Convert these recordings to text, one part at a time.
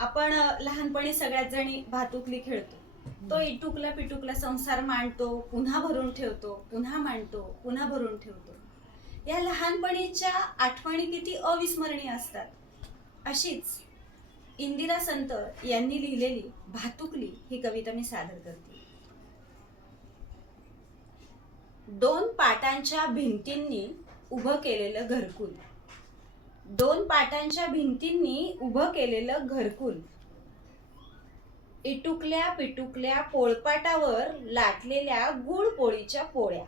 आपण लहानपणी सगळ्यात जणी भातुकली खेळतो. तो इटुकला पिटुकला संसार मांडतो पुन्हा भरून ठेवतो पुन्हा मांडतो पुन्हा भरून ठेवतो. या लहानपणीच्या आठवणी किती अविस्मरणीय असतात. अशीच इंदिरा संत यांनी लिहिलेली भातुकली ही कविता मी सादर करते. दोन पाटांच्या भिंतींनी उभं केलेलं घरकुल. दोन पाटांच्या भिंतींनी उभं केलेलं घरकुल. इटुकल्या पिटुकल्या पोळपाटावर लाटलेल्या गुळ पोळीच्या पोळ्या.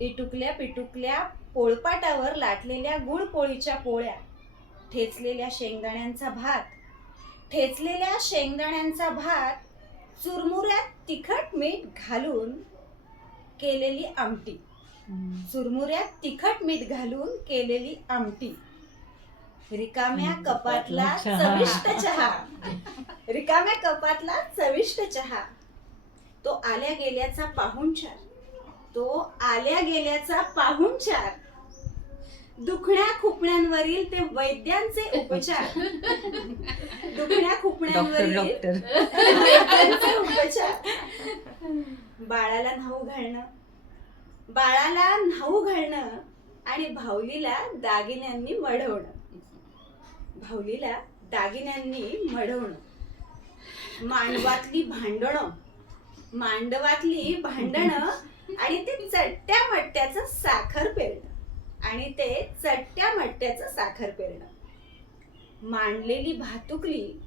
इटुकल्या पिटुकल्या पोळपाटावर लाटलेल्या गुळ पोळीच्या पोळ्या. ठेचलेल्या शेंगदाण्यांचा भात. ठेचलेल्या शेंगदाण्यांचा भात चुरमुऱ्यात तिखट मीठ घालून केलेली आमटी. चुरमुऱ्यात तिखट मीठ घालून केलेली आमटी. रिकाम्या कपातला. चविष्ट चहा. रिकाम्या कपातला चविष्ट चहा. तो आल्या गेल्याचा पाहुणचार. तो आल्या गेल्याचा पाहुणचार. दुखण्या खुपण्यांवरील ते वैद्यांचे उपचार. दुखण्या खुपण्यांवरील वैद्यांचे उपचार. बाळाला न्हाऊ घालणं. बाळाला न्हाऊ घालणं आणि भाऊलीला दागिन्यांनी मढवणं भावलीला दागिन्यांनी मढवणं मांडवातली भांडणं मांडवातली भांडणं आणि ते चट्ट्या मट्ट्याचं साखर पेरणं आणि ते चट्ट्या मट्ट्याचं साखर पेरणं. मांडलेली भातुकली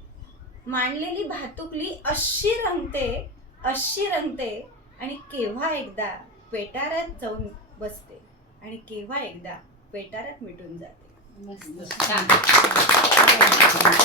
मांडलेली भातुकली अशी रंगते अशी रंगते आणि केव्हा एकदा पेटारात जाऊन बसते आणि केव्हा एकदा पेटारात मिटून जाते. Да.